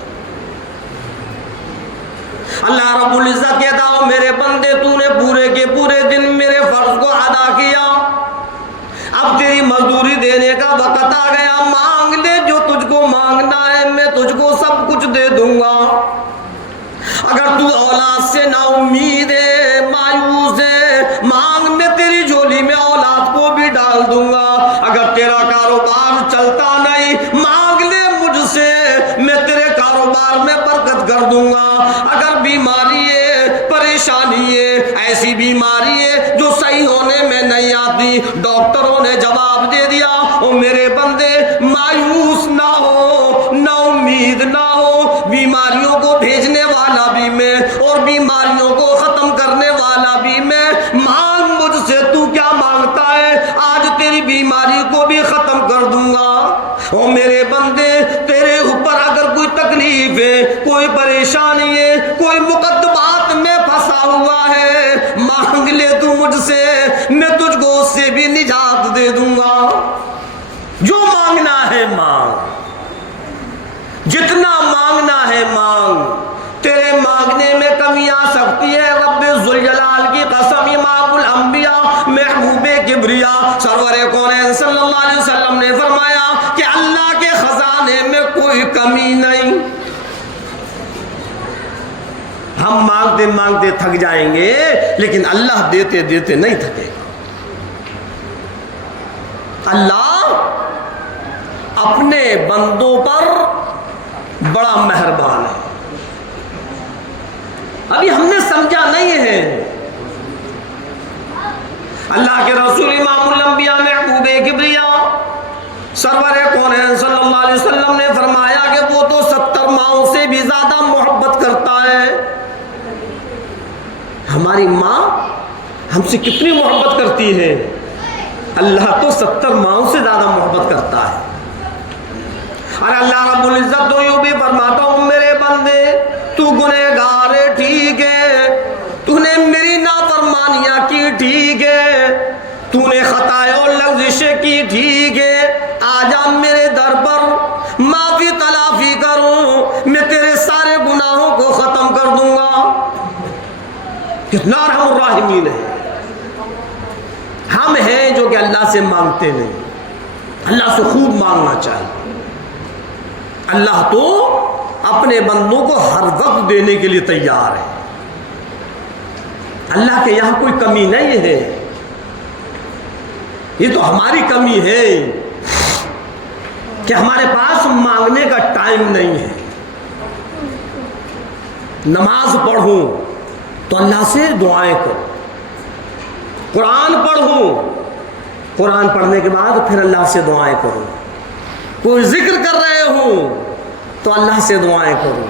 اللہ رب العزت کہتا ہو میرے بندے تو نے پورے کے پورے دن میرے فرض کو ادا کیا، اب تیری مزدوری دینے کا وقت آ گیا، مانگ لے جو تجھ کو مانگنا ہے، میں تجھ کو سب کچھ دے دوں گا۔ اگر تو اولاد سے نا امید ہے، مایوس ہے، مانگ، میں تیری جھولی میں اولاد کو بھی ڈال دوں گا۔ اگر تیرا کاروبار چلتا نہیں، مانگ لے مجھ سے، میں تیرے کاروبار میں برکت کر دوں گا۔ اگر بیماری ہے، پریشانی ہے، ایسی بیماری ہے جو صحیح ہونے میں نہیں آتی، ڈاکٹروں نے جواب دے دیا او میرے بندے مایوس نہ ہو، نا امید نہ ہو، بیماریوں کو بھیجنے والا بھی میں اور بیماریوں کو ختم کرنے والا بھی میں، مانگ مجھ سے، تو کیا مانگتا ہے، آج تیری بیماری کو بھی ختم کر دوں گا۔ او میرے بندے تیرے اوپر اگر کوئی تکلیف ہے، کوئی پریشانی ہے، کوئی مقدمات میں پھنسا ہوا ہے، مانگ لے تو مجھ سے، میں تجھ کو اس سے بھی نجات دے دوں گا۔ جو مانگنا ہے مانگ، جتنا مانگنا ہے مانگ، تیرے مانگنے میں کمی آ سکتی ہے، رب ذوالجلال کی قسم، امام الانبیاء محبوب کبریا سرور کونین صلی اللہ علیہ وسلم نے فرمایا کہ اللہ کے خزانے میں کوئی کمی نہیں۔ ہم مانگتے مانگتے تھک جائیں گے لیکن اللہ دیتے دیتے نہیں تھکے گا۔ اللہ اپنے بندوں پر بڑا مہربان ہے۔ ابھی ہم نے سمجھا نہیں ہے۔ اللہ کے رسول امام الانبیاء محبوب کبریا سرور کونین صلی اللہ علیہ وسلم نے فرمایا کہ وہ تو 70 ماؤں سے بھی زیادہ محبت کرتا ہے۔ ہماری ماں ہم سے کتنی محبت کرتی ہے، اللہ تو 70 ماؤں سے زیادہ محبت کرتا ہے۔ اور اللہ رب العزت تو یوں بھی فرماتا ہوں میرے بندے تو گنہگار ہے، ٹھیک ہے، تو نے میری نافرمانیاں کی، ٹھیک ہے، تو نے خطائیں اور لغزشیں کی، ٹھیک ہے، آجا میرے در پر معافی تلافی کروں، میں تیرے سارے گناہوں کو ختم کر دوں گا۔ کتنا ارحم الراحمین ہے، ہم ہیں جو کہ اللہ سے مانگتے نہیں. اللہ سے خوب مانگنا چاہیے. اللہ تو اپنے بندوں کو ہر وقت دینے کے لیے تیار ہے. اللہ کے یہاں کوئی کمی نہیں ہے. یہ تو ہماری کمی ہے کہ ہمارے پاس مانگنے کا ٹائم نہیں ہے. نماز پڑھوں تو اللہ سے دعائیں کرو. قرآن پڑھوں, قرآن پڑھنے کے بعد پھر اللہ سے دعائیں کرو. کوئی ذکر کر رہے ہوں تو اللہ سے دعائیں کرو.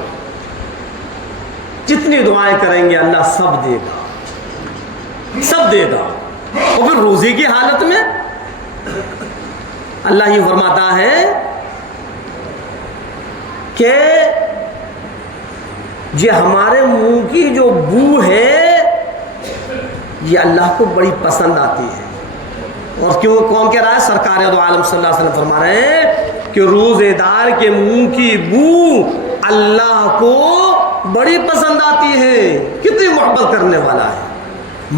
جتنی دعائیں کریں گے اللہ سب دے گا, سب دے گا. اور پھر روزی کی حالت میں اللہ یہ فرماتا ہے کہ یہ ہمارے منہ کی جو بو ہے یہ اللہ کو بڑی پسند آتی ہے. اور کیوں, کون کہہ رہا ہے؟ سرکار دو عالم صلی اللہ علیہ وسلم فرما رہے ہیں کہ روزے دار کے منہ کی بو اللہ کو بڑی پسند آتی ہے. کتنی محبت کرنے والا ہے.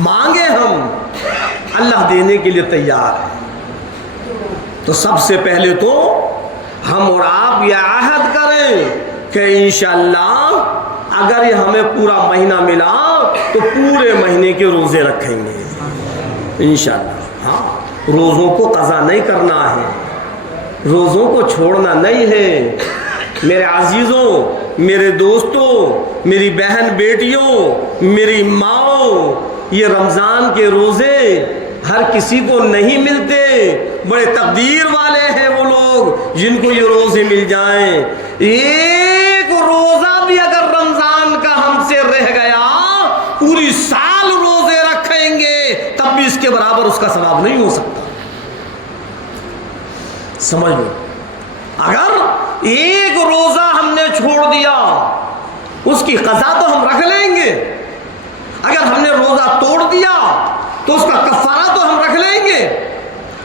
مانگے ہم, اللہ دینے کے لیے تیار ہے. تو سب سے پہلے تو ہم اور آپ یہ عہد کریں کہ انشاءاللہ اگر یہ ہمیں پورا مہینہ ملا تو پورے مہینے کے روزے رکھیں گے انشاءاللہ. ہاں, روزوں کو قضا نہیں کرنا ہے, روزوں کو چھوڑنا نہیں ہے. میرے عزیزوں, میرے دوستوں, میری بہن بیٹیوں, میری ماؤں, یہ رمضان کے روزے ہر کسی کو نہیں ملتے. بڑے تقدیر والے ہیں وہ لوگ جن کو یہ روزے مل جائیں. ایک روزہ بھی اگر رمضان کا ہم سے رہ گیا, پوری سال روزے رکھیں گے تب بھی اس کے برابر اس کا ثواب نہیں ہو سکتا. سمجھ لو, اگر ایک روزہ ہم نے چھوڑ دیا اس کی قضا تو ہم رکھ لیں گے. اگر ہم نے روزہ توڑ دیا تو اس کا کفارہ تو ہم رکھ لیں گے.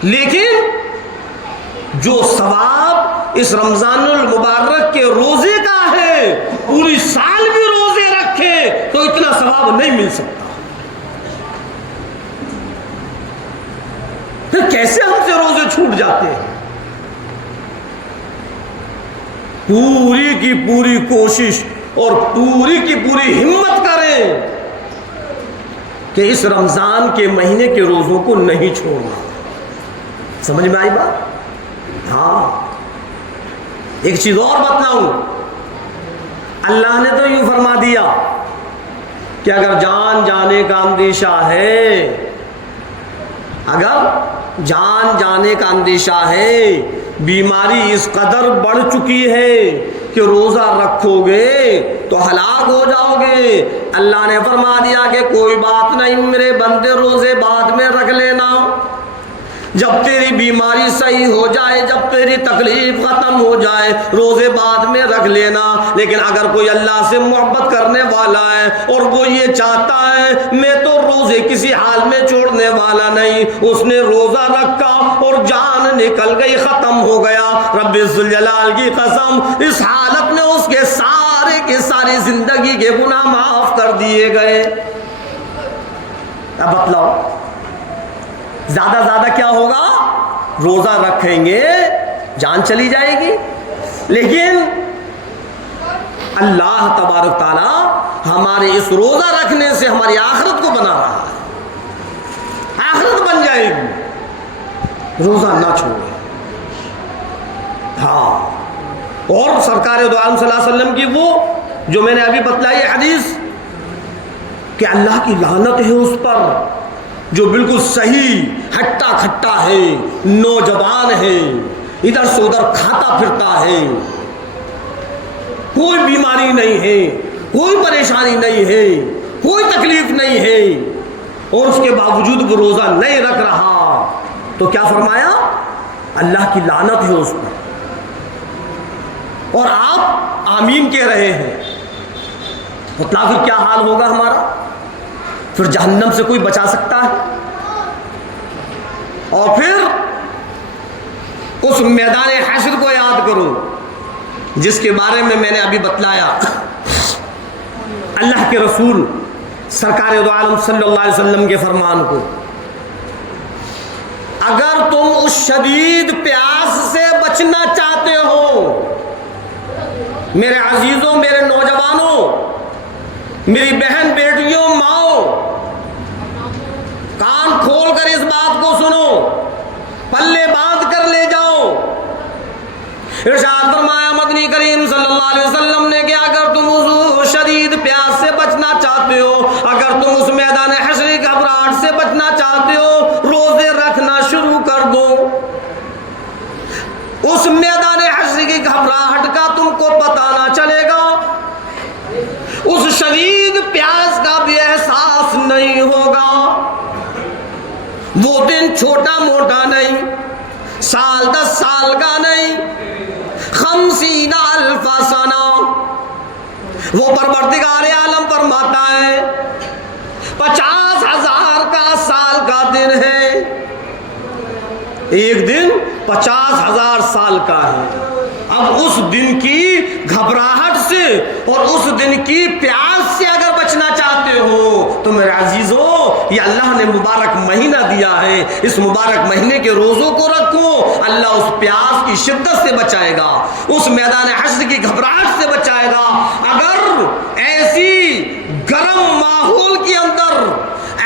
لیکن جو ثواب اس رمضان المبارک کے روزے کا ہے, پوری سال بھی روزے رکھے تو اتنا ثواب نہیں مل سکتا. پھر کیسے ہم سے روزے چھوٹ جاتے ہیں؟ پوری کی پوری کوشش اور پوری کی پوری ہمت کریں کہ اس رمضان کے مہینے کے روزوں کو نہیں چھوڑنا. سمجھ میں آئی بات؟ ہاں, ایک چیز اور بتلاؤں. اللہ نے تو یوں فرما دیا کہ اگر جان جانے کا اندیشہ ہے, اگر جان جانے کا اندیشہ ہے, بیماری اس قدر بڑھ چکی ہے کہ روزہ رکھو گے تو ہلاک ہو جاؤ گے. اللہ نے فرما دیا کہ کوئی بات نہیں میرے بندے, روزے بعد میں رکھ لینا, جب تیری بیماری صحیح ہو جائے, جب تیری تکلیف ختم ہو جائے, روزے بعد میں رکھ لینا. لیکن اگر کوئی اللہ سے محبت کرنے والا ہے اور وہ یہ چاہتا ہے میں تو روزے کسی حال میں چھوڑنے والا نہیں, اس نے روزہ رکھا اور جان نکل گئی, ختم ہو گیا, رب ذوالجلال کی قسم اس حالت میں اس کے سارے کے ساری زندگی کے گناہ معاف کر دیے گئے. اب بتلاؤ زیادہ زیادہ کیا ہوگا؟ روزہ رکھیں گے جان چلی جائے گی, لیکن اللہ تبارک تعالی ہمارے اس روزہ رکھنے سے ہماری آخرت کو بنا رہا ہے. آخرت بن جائے گی, روزہ نہ چھوڑے. ہاں, اور سرکار دو عالم صلی اللہ علیہ وسلم کی وہ جو میں نے ابھی بتلائی حدیث کہ اللہ کی لعنت ہے اس پر جو بالکل صحیح ہٹا کھٹا ہے, نوجوان ہے, ادھر سے ادھر کھاتا پھرتا ہے, کوئی بیماری نہیں ہے, کوئی پریشانی نہیں ہے, کوئی تکلیف نہیں ہے, اور اس کے باوجود وہ روزہ نہیں رکھ رہا تو کیا فرمایا؟ اللہ کی لعنت ہے اس پر. اور آپ آمین کہہ رہے ہیں, مطلب پھر کیا حال ہوگا ہمارا؟ پھر جہنم سے کوئی بچا سکتا ہے؟ اور پھر اس میدان حشر کو یاد کرو جس کے بارے میں نے ابھی بتلایا. اللہ کے رسول سرکار دو عالم صلی اللہ علیہ وسلم کے فرمان کو اگر تم اس شدید پیاس سے بچنا چاہتے ہو، میرے عزیزوں، میرے نوجوانوں، میری بہن بیٹیوں، ماؤں، کان کھول کر اس بات کو سنو، پلے باندھ کر لے جاؤ۔ ارشاد فرمایا مدنی کریم صلی اللہ علیہ وسلم نے کہ اگر تم اس شدید پیاس سے بچنا چاہتے ہو، اگر تم اس میدان حشر کی گھبراہٹ سے بچنا چاہتے ہو، روزے رکھنا شروع کر دو۔ اس میدان حشر کی گھبراہٹ کا تم کو پتہ نہ چلے گا، اس شدید پیاس کا بھی احساس نہیں ہوگا۔ وہ دن چھوٹا موٹا نہیں، سال 10 سال کا نہیں، 50 الف سنہ۔ وہ پروردگار عالم فرماتا ہے 50,000 کا سال کا دن ہے، ایک دن 50,000 سال کا ہے۔ اب اس دن کی گھبراہٹ سے اور اس دن کی پیاس سے اگر بچنا چاہتے ہو تو میرے عزیزوں، یہ اللہ نے مبارک مہینہ دیا ہے، اس مبارک مہینے کے روزوں کو رکھو، اللہ اس پیاس کی شدت سے بچائے گا، اس میدان حشر کی گھبراہٹ سے بچائے گا۔ اگر ایسی گرم ماحول کے اندر،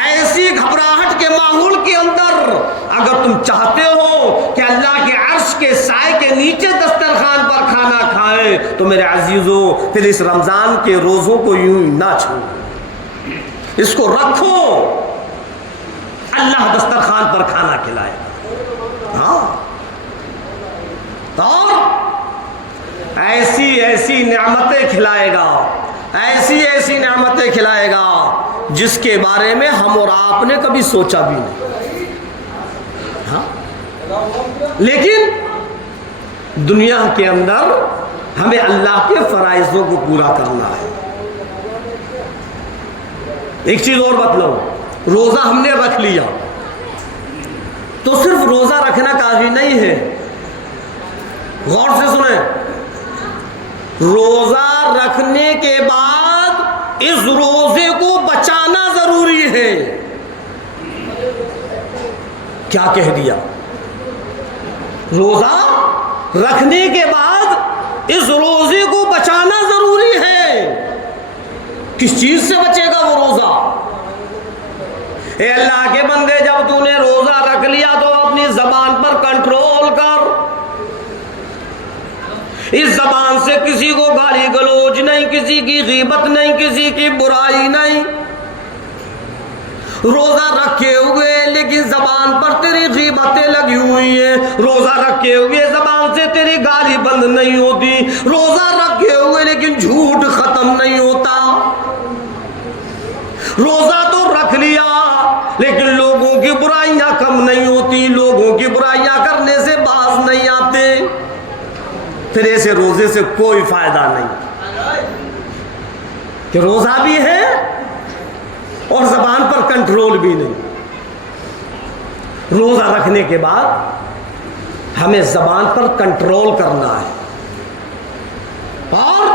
ایسی گھبراہٹ کے ماحول کے اندر اگر تم چاہتے ہو کہ اللہ کے عرش کے سائے کے نیچے دسترخوان پر کھانا کھائیں تو میرے عزیزوں پھر اس رمضان کے روزوں کو یوں نہ چھوڑو، اس کو رکھو، اللہ دسترخوان پر کھانا کھلائے، ہاں، اور ایسی ایسی نعمتیں کھلائے گا، ایسی ایسی نعمتیں کھلائے گا جس کے بارے میں ہم اور آپ نے کبھی سوچا بھی نہیں۔ ہاں، لیکن دنیا کے اندر ہمیں اللہ کے فرائضوں کو پورا کرنا ہے۔ ایک چیز اور بتلاؤ، روزہ ہم نے رکھ لیا تو صرف روزہ رکھنا کافی نہیں ہے، غور سے سنیں، روزہ رکھنے کے بعد اس روزے کو بچانا ضروری ہے۔ کیا کہہ دیا؟ روزہ رکھنے کے بعد اس روزے کو بچانا ضروری ہے۔ کس چیز سے بچے گا وہ روزہ؟ اے اللہ کے بندے، جب تو نے روزہ رکھ لیا تو اپنی زبان پر کنٹرول کر، اس زبان سے کسی کو گالی گلوچ نہیں، کسی کی غیبت نہیں، کسی کی برائی نہیں۔ روزہ رکھے ہوئے لیکن زبان پر تیری غیبتیں لگی ہوئی ہیں، روزہ رکھے ہوئے زبان سے تیری گالی بند نہیں ہوتی، روزہ رکھے ہوئے لیکن جھوٹ ختم نہیں ہوتا۔ روزہ تو رکھ لیا لیکن لوگوں کی برائیاں کم نہیں ہوتی، لوگوں کی برائیاں کرنے سے باز نہیں آتے، پھر ایسے روزے سے کوئی فائدہ نہیں کہ روزہ بھی ہے اور زبان پر کنٹرول بھی نہیں۔ روزہ رکھنے کے بعد ہمیں زبان پر کنٹرول کرنا ہے، اور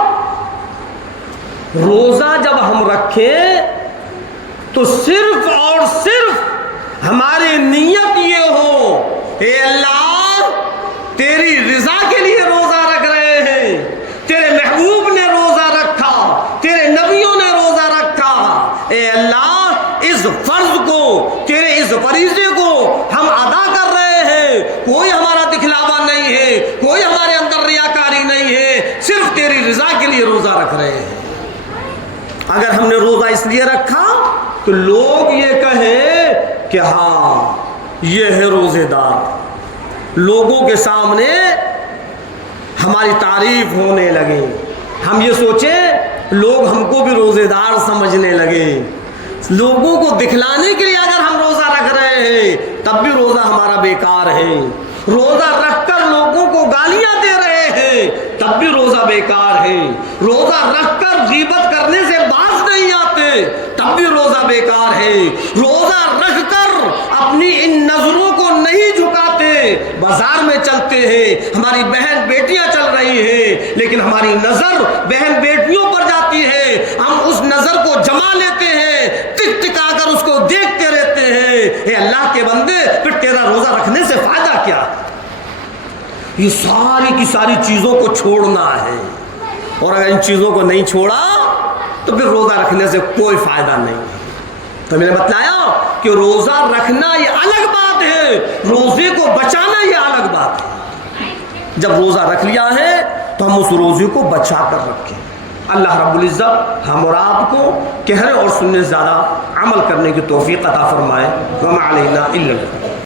روزہ جب ہم رکھیں تو صرف اور صرف ہماری نیت یہ ہو، اے اللہ تیری رضا کے لیے روزہ رکھ رہے ہیں، تیرے محبوب نے روزہ رکھا، تیرے نبیوں نے روزہ رکھا، اے اللہ اس فرض کو، تیرے اس فریضے کو ہم ادا کر رہے ہیں، کوئی ہمارا دکھلاوا نہیں ہے، کوئی ہمارے اندر ریاکاری نہیں ہے، صرف تیری رضا کے لیے روزہ رکھ رہے ہیں۔ اگر ہم نے روزہ اس لیے رکھا تو لوگ یہ کہیں کہ ہاں یہ ہے روزے دار، لوگوں کے سامنے ہماری تعریف ہونے لگے، ہم یہ سوچیں لوگ ہم کو بھی روزے دار سمجھنے لگے، لوگوں کو دکھلانے کے لیے اگر ہم روزہ رکھ رہے ہیں تب بھی روزہ ہمارا بیکار ہے، روزہ رکھ کر لوگوں کو گالیاں دے رہے ہیں تب بھی روزہ بیکار ہے، روزہ رکھ کر غیبت کرنے سے باز نہیں آتے تب بھی روزہ بیکار ہے، روزہ رکھ کر اپنی ان نظروں کو نہیں جھکاتے، بازار میں چلتے ہیں، ہماری بہن بیٹیاں چل رہی ہیں لیکن ہماری نظر بہن بیٹیوں پر جاتی ہے، ہم اس نظر کو جما لیتے ہیں، ٹک ٹکا کر اس کو دیکھتے رہتے ہیں، اے اللہ کے بندے پھر تیرا روزہ رکھنے سے فائدہ کیا؟ یہ ساری کی ساری چیزوں کو چھوڑنا ہے، اور اگر ان چیزوں کو نہیں چھوڑا تو پھر روزہ رکھنے سے کوئی فائدہ نہیں۔ تو میں نے بتلایا کہ روزہ رکھنا یہ الگ بات ہے، روزے کو بچانا یہ الگ بات ہے۔ جب روزہ رکھ لیا ہے تو ہم اس روزے کو بچا کر رکھیں۔ اللہ رب العزت ہم اور آپ کو کہنے اور سننے سے زیادہ عمل کرنے کی توفیق عطا فرمائے۔ وما علینا الا البلاغ۔